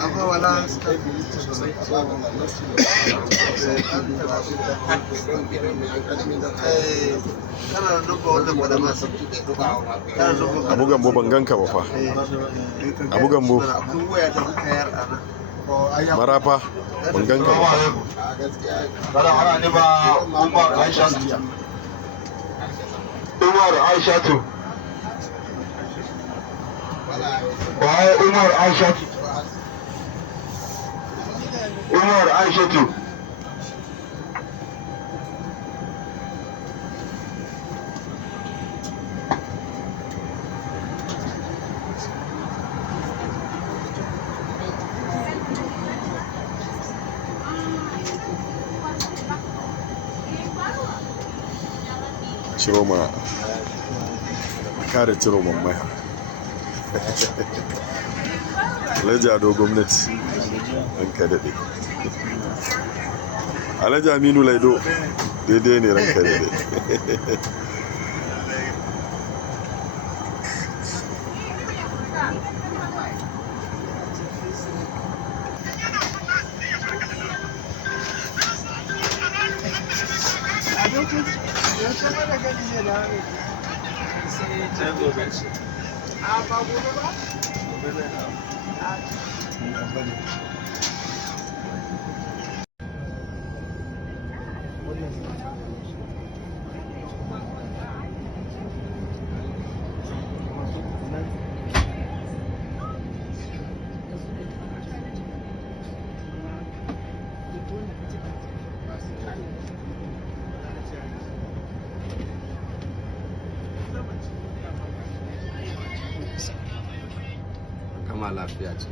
Akwai wala Abu Gambo ban ganka ba fa. Abu Gambo Marafa ban ganka ba. Umar Aishatu. Waye Umar Aishatu? Umar Aishatu. Ciroma kare ciroman maya. Alhaji Ado gwamnati ranka daɗe. Alhaji Aminu Laido daidai ne ranka daɗe. kama lafiya ce.